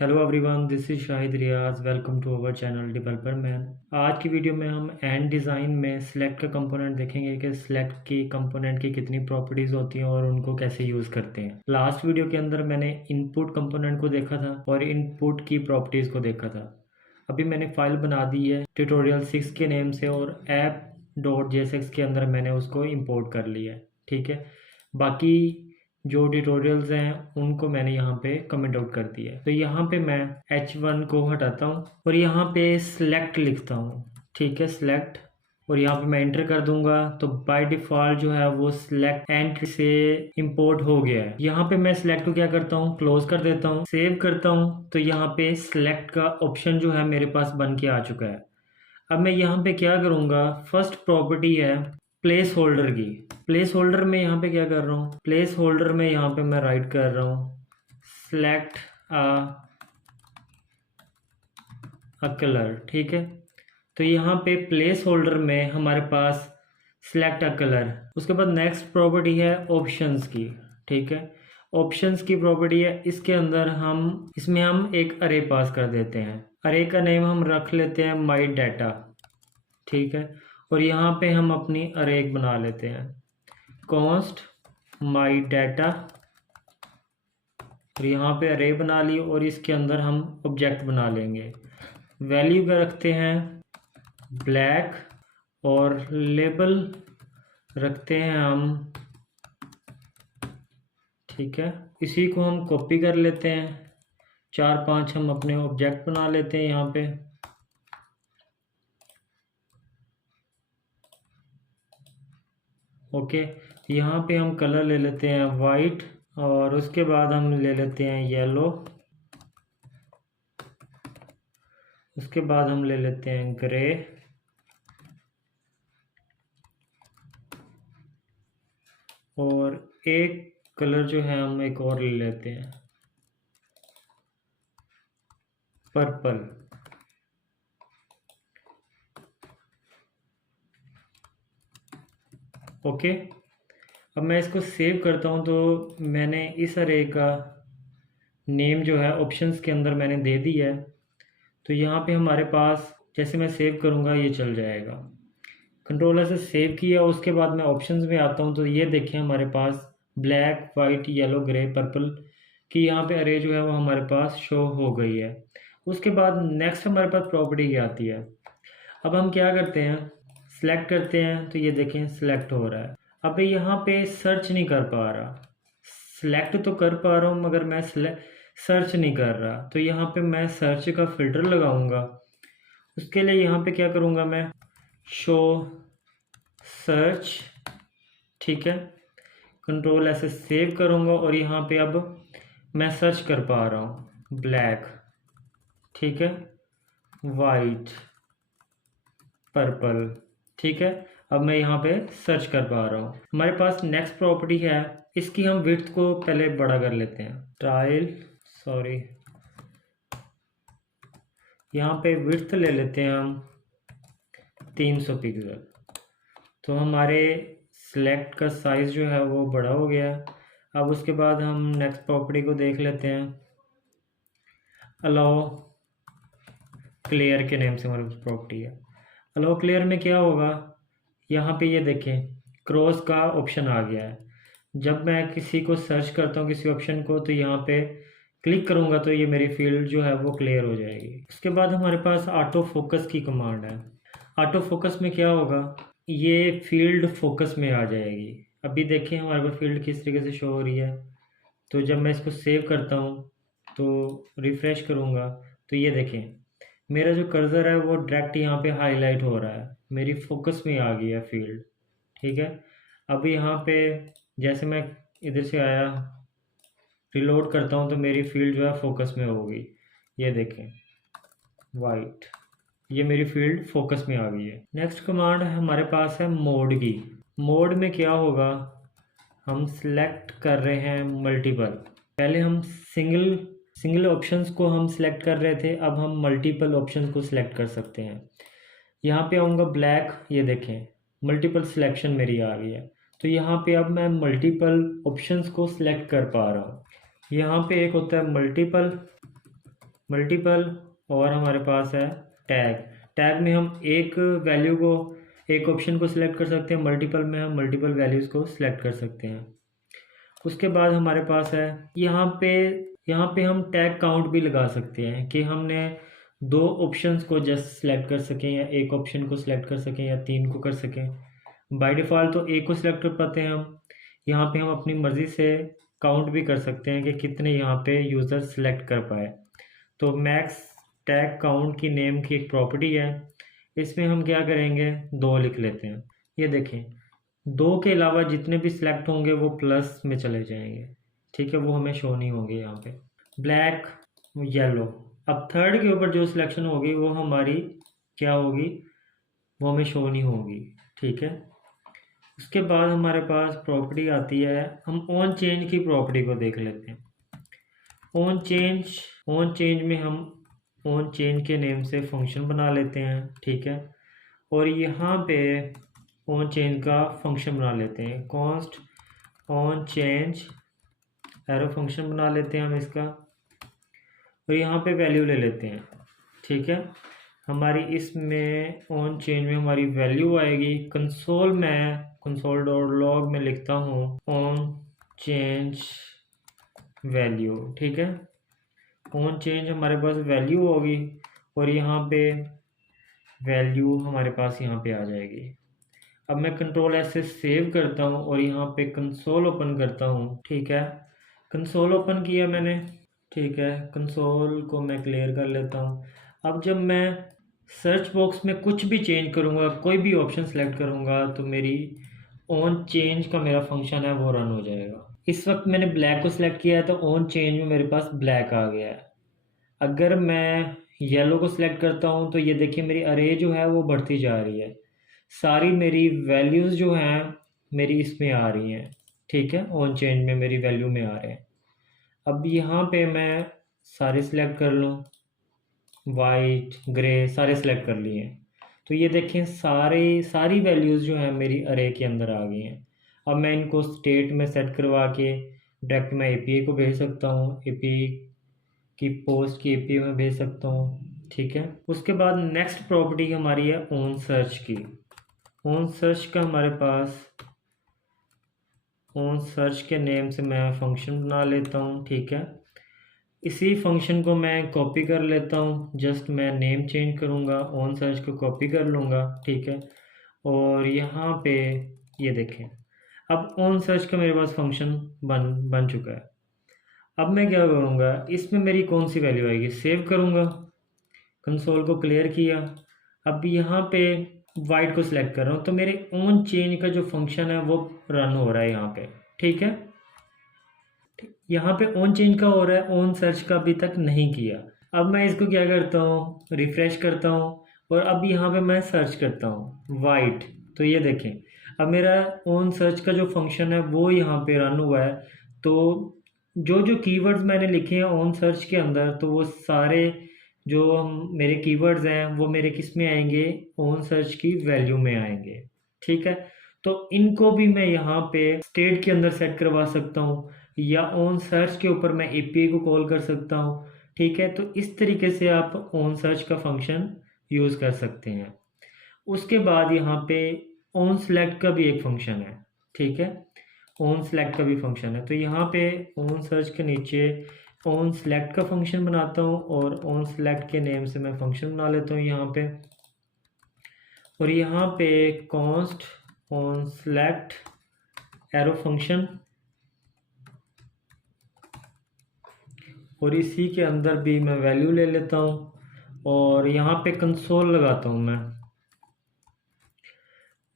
Hello everyone, this is Shahid Riyaz. Welcome to our channel developer man. आज की video में हम एंड डिज़ाइन में सिलेक्ट का कंपोनेंट देखेंगे कि सिलेक्ट की कंपोनेंट की कितनी प्रॉपर्टीज़ होती हैं और उनको कैसे यूज़ करते हैं। लास्ट वीडियो के अंदर मैंने इनपुट कंपोनेंट को देखा था और इनपुट की प्रॉपर्टीज़ को देखा था। अभी मैंने फाइल बना दी है ट्यूटोरियल 6 के नेम से और app.jsx के अंदर मैंने उसको इम्पोर्ट कर लिया है। ठीक है, बाकी जो ट्यूटोरियल्स हैं उनको मैंने यहाँ पे कमेंट आउट कर दिया है। तो यहाँ पे मैं H1 को हटाता हूँ और यहाँ पे सिलेक्ट लिखता हूँ। ठीक है, सिलेक्ट, और यहाँ पे मैं एंटर कर दूंगा तो बाय डिफ़ॉल्ट जो है वो सिलेक्ट एंट्री से इंपोर्ट हो गया है। यहाँ पे मैं सिलेक्ट को क्या करता हूँ, क्लोज कर देता हूँ, सेव करता हूँ। तो यहाँ पे सिलेक्ट का ऑप्शन जो है मेरे पास बन के आ चुका है। अब मैं यहाँ पे क्या करूँगा, फर्स्ट प्रॉपर्टी है प्लेस होल्डर की। प्लेस होल्डर में यहाँ पे क्या कर रहा हूँ, प्लेस होल्डर में यहाँ पे मैं राइट कर रहा हूँ सिलेक्ट अ कलर। ठीक है, तो यहाँ पे प्लेस होल्डर में हमारे पास सिलेक्ट अ कलर। उसके बाद नेक्स्ट प्रॉपर्टी है ऑप्शंस की। ठीक है, ऑप्शंस की प्रॉपर्टी है, इसके अंदर इसमें हम एक अरे पास कर देते हैं। अरे का नेम हम रख लेते हैं माई डाटा। ठीक है, और यहाँ पे हम अपनी अरे बना लेते हैं कॉन्स्ट माई डाटा, और यहाँ पे अरे बना ली और इसके अंदर हम ऑब्जेक्ट बना लेंगे। वैल्यू का रखते हैं ब्लैक और लेबल रखते हैं हम। ठीक है, इसी को हम कॉपी कर लेते हैं, 4-5 हम अपने ऑब्जेक्ट बना लेते हैं यहाँ पे। ओके, यहाँ पे हम कलर ले लेते हैं वाइट और उसके बाद हम ले लेते हैं येलो, उसके बाद हम ले लेते हैं ग्रे, और एक कलर जो है हम एक और ले लेते हैं पर्पल। ओके, अब मैं इसको सेव करता हूँ तो मैंने इस अरे का नेम जो है ऑप्शंस के अंदर मैंने दे दी है। तो यहाँ पे हमारे पास जैसे मैं सेव करूँगा ये चल जाएगा। कंट्रोलर से सेव किया, उसके बाद मैं ऑप्शंस में आता हूँ तो ये देखें हमारे पास black white yellow grey purple की यहाँ पे अरे जो है वो हमारे पास शो हो गई है। उसके बाद नेक्स्ट हमारे पास प्रॉपर्टी क्या आती है। अब हम क्या करते हैं, सिलेक्ट करते हैं तो ये देखें सिलेक्ट हो रहा है। अब यहाँ पे सर्च नहीं कर पा रहा, सिलेक्ट तो कर पा रहा हूँ मगर मैं सर्च नहीं कर रहा। तो यहाँ पे मैं सर्च का फिल्टर लगाऊंगा। उसके लिए यहाँ पे क्या करूँगा, मैं शो सर्च। ठीक है, कंट्रोल ऐसे सेव करूँगा और यहाँ पे अब मैं सर्च कर पा रहा हूँ ब्लैक, ठीक है, वाइट, पर्पल। ठीक है, अब मैं यहाँ पे सर्च कर पा रहा हूँ। हमारे पास नेक्स्ट प्रॉपर्टी है, इसकी हम विड्थ को पहले बड़ा कर लेते हैं। टाइल सॉरी, यहाँ पे विड्थ ले लेते हैं हम 300 पिक्सल। तो हमारे सिलेक्ट का साइज़ जो है वो बड़ा हो गया। अब उसके बाद हम नेक्स्ट प्रॉपर्टी को देख लेते हैं, अलाउ क्लियर के नेम से हमारी प्रॉपर्टी है। अलाउ क्लियर में क्या होगा, यहाँ पे ये देखें क्रॉस का ऑप्शन आ गया है। जब मैं किसी को सर्च करता हूँ किसी ऑप्शन को तो यहाँ पे क्लिक करूँगा तो ये मेरी फील्ड जो है वो क्लियर हो जाएगी। उसके बाद हमारे पास ऑटो फोकस की कमांड है। ऑटो फोकस में क्या होगा, ये फील्ड फोकस में आ जाएगी। अभी देखें हमारे पास फील्ड किस तरीके से शो हो रही है। तो जब मैं इसको सेव करता हूँ तो रिफ़्रेश करूँगा तो ये देखें मेरा जो कर्सर है वो डायरेक्ट यहाँ पे हाईलाइट हो रहा है, मेरी फोकस में आ गई है फील्ड। ठीक है, अब यहाँ पे जैसे मैं इधर से आया रिलोड करता हूँ तो मेरी फील्ड जो है फोकस में हो गई। ये देखें वाइट, ये मेरी फील्ड फोकस में आ गई है। नेक्स्ट कमांड हमारे पास है मोड की। मोड में क्या होगा, हम सिलेक्ट कर रहे हैं मल्टीपल। पहले हम सिंगल ऑप्शंस को हम सिलेक्ट कर रहे थे, अब हम मल्टीपल ऑप्शंस को सिलेक्ट कर सकते हैं। यहाँ पे आऊँगा ब्लैक, ये देखें मल्टीपल सिलेक्शन मेरी आ गई है। तो यहाँ पे अब मैं मल्टीपल ऑप्शंस को सिलेक्ट कर पा रहा हूँ। यहाँ पे एक होता है मल्टीपल मल्टीपल, और हमारे पास है टैग। टैग में हम एक वैल्यू को, एक ऑप्शन को सिलेक्ट कर सकते हैं, मल्टीपल में हम मल्टीपल वैल्यूज़ को सिलेक्ट कर सकते हैं। उसके बाद हमारे पास है यहाँ पे हम टैग काउंट भी लगा सकते हैं कि हमने दो ऑप्शंस को जस्ट सिलेक्ट कर सकें या एक ऑप्शन को सिलेक्ट कर सकें या तीन को कर सकें। बाय डिफ़ॉल्ट तो एक को सिलेक्ट कर पाते हैं हम। यहाँ पे हम अपनी मर्ज़ी से काउंट भी कर सकते हैं कि कितने यहाँ पे यूज़र सिलेक्ट कर पाए। तो मैक्स टैग काउंट की नेम की एक प्रॉपर्टी है, इसमें हम क्या करेंगे, 2 लिख लेते हैं। ये देखें, 2 के अलावा जितने भी सिलेक्ट होंगे वो प्लस में चले जाएंगे, ठीक है, वो हमें शो नहीं होंगे यहाँ पे। ब्लैक, येलो, अब थर्ड के ऊपर जो सिलेक्शन होगी वो हमारी क्या होगी, वो हमें शो नहीं होगी, ठीक है। उसके बाद हमारे पास प्रॉपर्टी आती है, हम ऑन चेंज की प्रॉपर्टी को देख लेते हैं। ऑन चेंज में हम ऑन चेंज के नेम से फंक्शन बना लेते हैं, ठीक है। और यहाँ पे ऑन चेंज का फंक्शन बना लेते हैं, const on change arrow function बना लेते हैं हम इसका, और यहाँ पे वैल्यू ले लेते हैं, ठीक है। हमारी इसमें ऑन चेंज में हमारी वैल्यू आएगी, कंसोल डॉट लॉग में लिखता हूँ ऑन चेंज वैल्यू, ठीक है। ऑन चेंज हमारे पास वैल्यू होगी और यहाँ पे वैल्यू हमारे पास यहाँ पे आ जाएगी। अब मैं कंट्रोल एस से सेव करता हूँ और यहाँ पे कंसोल ओपन करता हूँ, ठीक है। कंसोल ओपन किया मैंने, ठीक है, कंसोल को मैं क्लियर कर लेता हूँ। अब जब मैं सर्च बॉक्स में कुछ भी चेंज करूँगा, कोई भी ऑप्शन सेलेक्ट करूँगा, तो मेरी ऑन चेंज का मेरा फंक्शन है वो रन हो जाएगा। इस वक्त मैंने ब्लैक को सिलेक्ट किया है तो ऑन चेंज में मेरे पास ब्लैक आ गया है। अगर मैं येलो को सिलेक्ट करता हूँ तो ये देखिए मेरी अरे जो है वो बढ़ती जा रही है, सारी मेरी वैल्यूज़ जो हैं मेरी इसमें आ रही हैं, ठीक है, ऑन चेंज में मेरी वैल्यू में आ रहे हैं। अब यहाँ पे मैं सारे सिलेक्ट कर लूँ, वाइट ग्रे सारे सिलेक्ट कर लिए हैं, तो ये देखें सारी वैल्यूज़ जो हैं मेरी अरे के अंदर आ गई हैं। अब मैं इनको स्टेट में सेट करवा के डायरेक्ट मैं एपीआई को भेज सकता हूँ, एपीआई की पोस्ट की एपीआई में भेज सकता हूँ, ठीक है। उसके बाद नेक्स्ट प्रॉपर्टी हमारी है ऑन सर्च की। ऑन सर्च का हमारे पास ऑन सर्च के नेम से मैं फंक्शन बना लेता हूँ, ठीक है। इसी फंक्शन को मैं कॉपी कर लेता हूँ, जस्ट मैं नेम चेंज करूँगा, ऑन सर्च को कॉपी कर लूँगा, ठीक है। और यहाँ पे ये देखें, अब ऑन सर्च का मेरे पास फंक्शन बन चुका है। अब मैं क्या करूँगा, इसमें मेरी कौन सी वैल्यू आएगी, सेव करूँगा, कंसोल को क्लियर किया। अब यहाँ पे वाइट को सिलेक्ट कर रहा हूँ तो मेरे ऑन चेंज का जो फंक्शन है वो रन हो रहा है यहाँ पे, ठीक है। यहाँ पे ऑन चेंज का हो रहा है, ऑन सर्च का अभी तक नहीं किया। अब मैं इसको क्या करता हूँ, रिफ्रेश करता हूँ और अब यहाँ पे मैं सर्च करता हूँ वाइट, तो ये देखें अब मेरा ऑन सर्च का जो फंक्शन है वो यहाँ पे रन हुआ है। तो जो जो कीवर्ड्स मैंने लिखे हैं ऑन सर्च के अंदर, तो वो सारे जो मेरे कीवर्ड्स हैं वो मेरे किस में आएंगे, ऑन सर्च की वैल्यू में आएंगे, ठीक है। तो इनको भी मैं यहाँ पे स्टेट के अंदर सेट करवा सकता हूँ या ऑन सर्च के ऊपर मैं एपीआई को कॉल कर सकता हूँ, ठीक है। तो इस तरीके से आप ऑन सर्च का फंक्शन यूज़ कर सकते हैं। उसके बाद यहाँ पे ऑन सेलेक्ट का भी एक फंक्शन है, ठीक है, ऑन सेलेक्ट का भी फंक्शन है। तो यहाँ पे ऑन सर्च के नीचे ऑन सेलेक्ट का फंक्शन बनाता हूँ और ऑन सेलेक्ट के नेम से मैं फंक्शन बना लेता हूँ यहाँ पे, और यहाँ पे const on select arrow function, और इसी के अंदर भी मैं वैल्यू ले लेता हूँ और यहाँ पे कंसोल लगाता हूँ मैं,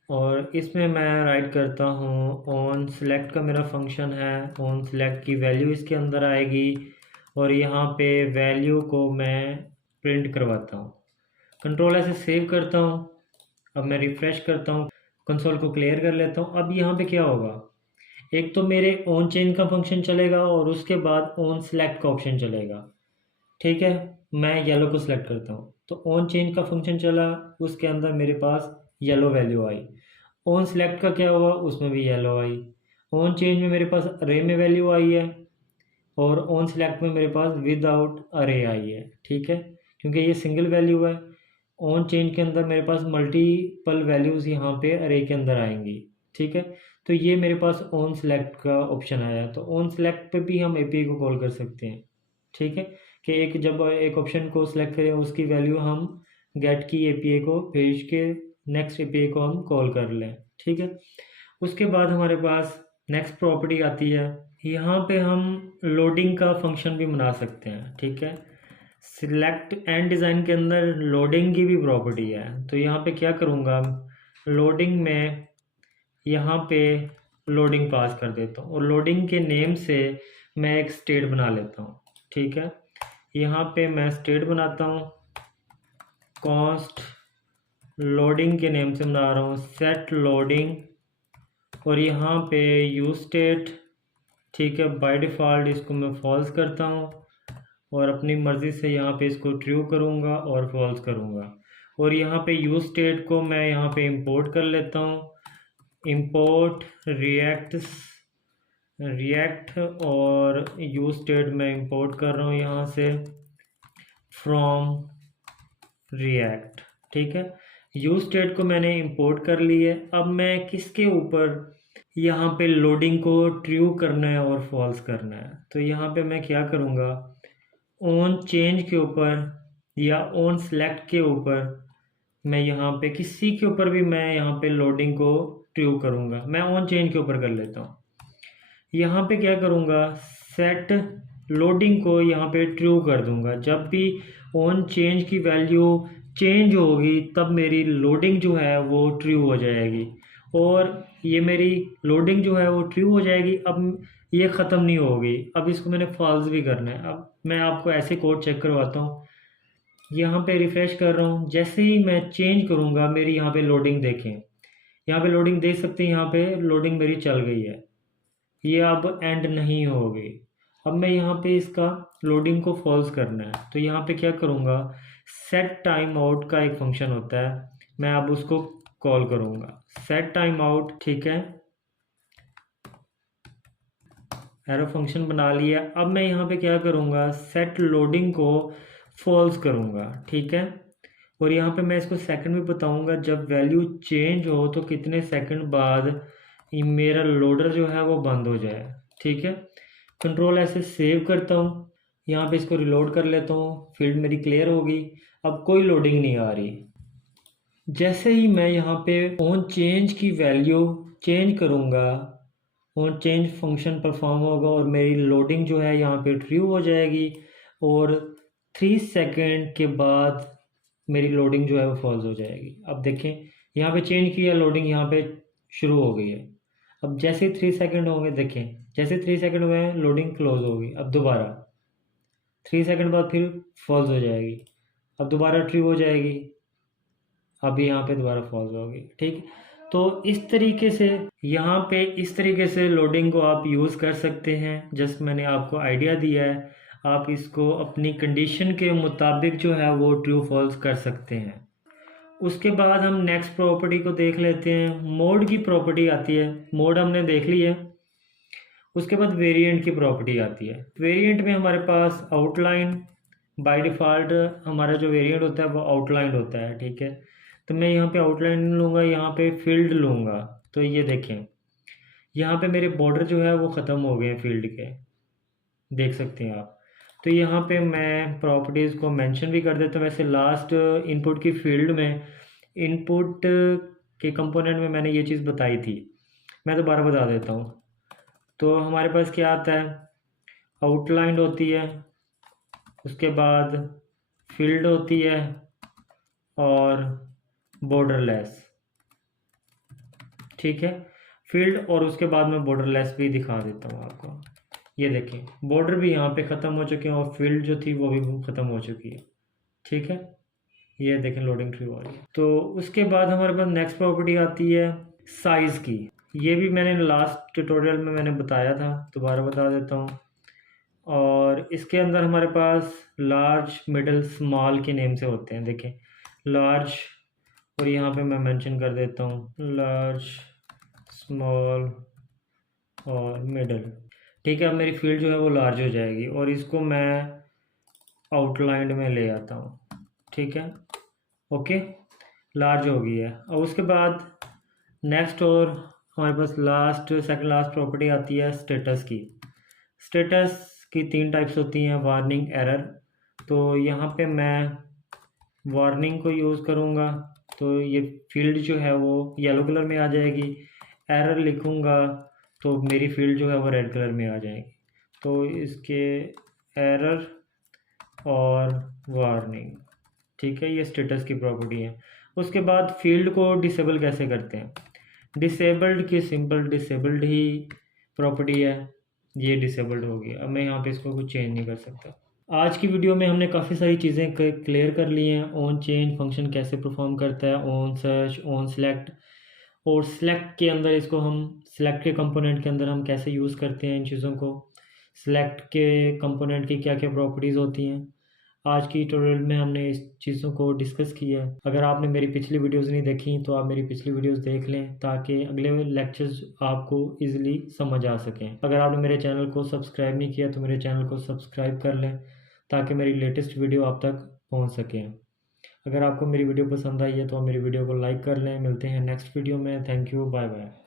और इसमें मैं राइट करता हूँ ऑन सेलेक्ट का मेरा फंक्शन है, ऑन सेलेक्ट की वैल्यू इसके अंदर आएगी और यहाँ पे वैल्यू को मैं प्रिंट करवाता हूँ। कंट्रोल ऐसे सेव करता हूँ। अब मैं रिफ़्रेश करता हूँ, कंसोल को क्लियर कर लेता हूँ। अब यहाँ पे क्या होगा, एक तो मेरे ऑन चेंज का फंक्शन चलेगा और उसके बाद ऑन सेलेक्ट का ऑप्शन चलेगा, ठीक है। मैं येलो को सिलेक्ट करता हूँ तो ऑन चेंज का फंक्शन चला, उसके अंदर मेरे पास येलो वैल्यू आई। ऑन सेलेक्ट का क्या हुआ, उसमें भी येलो आई। ऑन चेंज में मेरे पास अरे में वैल्यू आई है और ऑन सेलेक्ट में मेरे पास विदाउट अरे आई है, ठीक है, क्योंकि ये सिंगल वैल्यू है। ऑन चेंज के अंदर मेरे पास मल्टीपल वैल्यूज़ यहाँ पे अरे के अंदर आएंगी, ठीक है। तो ये मेरे पास ऑन सेलेक्ट का ऑप्शन आया, तो ऑन सेलेक्ट पे भी हम एपीआई को कॉल कर सकते हैं, ठीक है, कि जब एक ऑप्शन को सिलेक्ट करें उसकी वैल्यू हम गेट की एपीआई को भेज के नेक्स्ट एपीआई को हम कॉल कर लें, ठीक है। उसके बाद हमारे पास नेक्स्ट प्रॉपर्टी आती है, यहाँ पे हम लोडिंग का फंक्शन भी बना सकते हैं, ठीक है। सिलेक्ट एंड डिज़ाइन के अंदर लोडिंग की भी प्रॉपर्टी है, तो यहाँ पे क्या करूँगा, लोडिंग में यहाँ पे लोडिंग पास कर देता हूँ और लोडिंग के नेम से मैं एक स्टेट बना लेता हूँ, ठीक है। यहाँ पे मैं स्टेट बनाता हूँ, कॉस्ट लोडिंग के नेम से बना रहा हूँ सेट लोडिंग, और यहाँ पे यूज स्टेट, ठीक है, बाय डिफ़ॉल्ट इसको मैं फॉल्स करता हूँ और अपनी मर्ज़ी से यहाँ पे इसको ट्रू करूँगा और फॉल्स करूँगा। और यहाँ पे यूज स्टेट को मैं यहाँ पे इंपोर्ट कर लेता हूँ, इंपोर्ट रिएक्ट और यूज स्टेट में इंपोर्ट कर रहा हूँ यहाँ से फ्रॉम रिएक्ट, ठीक है। यूज स्टेट को मैंने इंपोर्ट कर ली है। अब मैं किसके ऊपर यहाँ पे लोडिंग को ट्रू करना है और फॉल्स करना है, तो यहाँ पे मैं क्या करूँगा, ऑन चेंज के ऊपर या ऑन सेलेक्ट के ऊपर मैं यहाँ पे किसी के ऊपर भी मैं यहाँ पे लोडिंग को ट्रू करूँगा। मैं ऑन चेंज के ऊपर कर लेता हूँ। यहाँ पे क्या करूँगा, सेट लोडिंग को यहाँ पे ट्रू कर दूँगा। जब भी ऑन चेंज की वैल्यू चेंज होगी तब मेरी लोडिंग जो है वो ट्रू हो जाएगी, और ये मेरी लोडिंग जो है वो ट्रू हो जाएगी। अब ये ख़त्म नहीं होगी, अब इसको मैंने फॉल्स भी करना है। अब मैं आपको ऐसे कोड चेक करवाता हूँ, यहाँ पे रिफ़्रेश कर रहा हूँ, जैसे ही मैं चेंज करूँगा मेरी यहाँ पे लोडिंग देखें, यहाँ पे लोडिंग देख सकते हैं, यहाँ पे लोडिंग मेरी चल गई है, ये अब एंड नहीं होगी। अब मैं यहाँ पे इसका लोडिंग को फॉल्स करना है, तो यहाँ पे क्या करूँगा, सेट टाइम आउट का एक फंक्शन होता है, मैं अब उसको कॉल करूँगा सेट टाइम आउट, ठीक है। एरो फंक्शन बना लिया। अब मैं यहाँ पे क्या करूँगा, सेट लोडिंग को फॉल्स करूँगा, ठीक है। और यहाँ पे मैं इसको सेकंड में बताऊँगा, जब वैल्यू चेंज हो तो कितने सेकंड बाद ये मेरा लोडर जो है वो बंद हो जाए, ठीक है। कंट्रोल ऐसे सेव करता हूँ, यहाँ पे इसको रिलोड कर लेता हूँ, फील्ड मेरी क्लियर होगी, अब कोई लोडिंग नहीं आ रही। जैसे ही मैं यहाँ पे ऑन चेंज की वैल्यू चेंज करूँगा, ऑन चेंज फंक्शन परफॉर्म होगा और मेरी लोडिंग जो है यहाँ पे ट्रू हो जाएगी, और 3 सेकेंड के बाद मेरी लोडिंग जो है वो फॉल्स हो जाएगी। अब देखें यहाँ पे चेंज किया, लोडिंग यहाँ पे शुरू हो गई है। अब जैसे 3 सेकेंड होंगे, देखें जैसे 3 सेकेंड हुए हैं लोडिंग क्लोज होगी, अब दोबारा 3 सेकेंड बाद फिर फॉल्स हो जाएगी, अब दोबारा ट्रू हो जाएगी, अब यहाँ पे दोबारा फॉल्स होगी, ठीक। तो इस तरीके से यहाँ पे इस तरीके से लोडिंग को आप यूज़ कर सकते हैं। जस्ट मैंने आपको आइडिया दिया है, आप इसको अपनी कंडीशन के मुताबिक जो है वो ट्रू फॉल्स कर सकते हैं। उसके बाद हम नेक्स्ट प्रॉपर्टी को देख लेते हैं। मोड की प्रॉपर्टी आती है, मोड हमने देख ली है। उसके बाद वेरिएंट की प्रॉपर्टी आती है। वेरिएंट में हमारे पास आउटलाइन, बाय डिफ़ॉल्ट हमारा जो वेरिएंट होता है वो आउटलाइन होता है, ठीक है। तो मैं यहाँ पे आउटलाइन लूँगा, यहाँ पे फील्ड लूँगा, तो ये देखें यहाँ पे मेरे बॉर्डर जो है वो ख़त्म हो गए हैं फील्ड के, देख सकते हैं आप। तो यहाँ पे मैं प्रॉपर्टीज़ को मेंशन भी कर देता हूँ। वैसे लास्ट इनपुट की फील्ड में इनपुट के कंपोनेंट में मैंने ये चीज़ बताई थी, मैं दोबारा बता देता हूँ। तो हमारे पास क्या आता है, आउटलाइन होती है, उसके बाद फील्ड होती है और बॉर्डरलेस, ठीक है। फील्ड और उसके बाद मैं बॉर्डरलेस भी दिखा देता हूँ आपको। ये देखें बॉर्डर भी यहाँ पे ख़त्म हो चुके हैं और फील्ड जो थी वो भी ख़त्म हो चुकी है, ठीक है। ये देखें लोडिंग ट्रू हो रही है। तो उसके बाद हमारे पास नेक्स्ट प्रॉपर्टी आती है साइज़ की। ये भी मैंने लास्ट ट्यूटोरियल में मैंने बताया था, दोबारा बता देता हूँ। और इसके अंदर हमारे पास लार्ज, मिडल, स्मॉल के नेम से होते हैं। देखें लार्ज, और यहाँ पे मैं मेंशन कर देता हूँ लार्ज, स्मॉल और मिडल। ठीक है, अब मेरी फील्ड जो है वो लार्ज हो जाएगी और इसको मैं आउटलाइन में ले आता हूँ। ठीक है, ओके, लार्ज हो गई है। अब उसके बाद नेक्स्ट और हमारे पास लास्ट सेकंड लास्ट प्रॉपर्टी आती है स्टेटस की। स्टेटस की तीन टाइप्स होती हैं, वार्निंग, एरर। तो यहाँ पे मैं वार्निंग को यूज़ करूँगा तो ये फील्ड जो है वो येलो कलर में आ जाएगी। एरर लिखूँगा तो मेरी फील्ड जो है वो रेड कलर में आ जाएगी। तो इसके एरर और वार्निंग, ठीक है, ये स्टेटस की प्रॉपर्टी है। उसके बाद फील्ड को डिसेबल कैसे करते हैं। डिसेबल्ड की सिंपल डिसेबल्ड ही प्रॉपर्टी है, ये डिसेबल्ड हो गया। अब मैं यहाँ पे इसको कुछ चेंज नहीं कर सकता। आज की वीडियो में हमने काफ़ी सारी चीज़ें क्लियर कर ली हैं। ऑन चेंज फंक्शन कैसे परफॉर्म करता है, ऑन सर्च, ऑन सेलेक्ट, और सेलेक्ट के अंदर इसको हम सेलेक्ट के कंपोनेंट के अंदर हम कैसे यूज़ करते हैं इन चीज़ों को, सेलेक्ट के कंपोनेंट की क्या क्या प्रॉपर्टीज़ होती हैं। आज की ट्यूटोरियल में हमने इस चीज़ों को डिस्कस किया है। अगर आपने मेरी पिछली वीडियोस नहीं देखी तो आप मेरी पिछली वीडियोस देख लें ताकि अगले लेक्चर्स आपको इजीली समझ आ सकें। अगर आपने मेरे चैनल को सब्सक्राइब नहीं किया तो मेरे चैनल को सब्सक्राइब कर लें ताकि मेरी लेटेस्ट वीडियो आप तक पहुंच सकें। अगर आपको मेरी वीडियो पसंद आई है तो आप मेरी वीडियो को लाइक कर लें। मिलते हैं नेक्स्ट वीडियो में। Thank you, bye bye.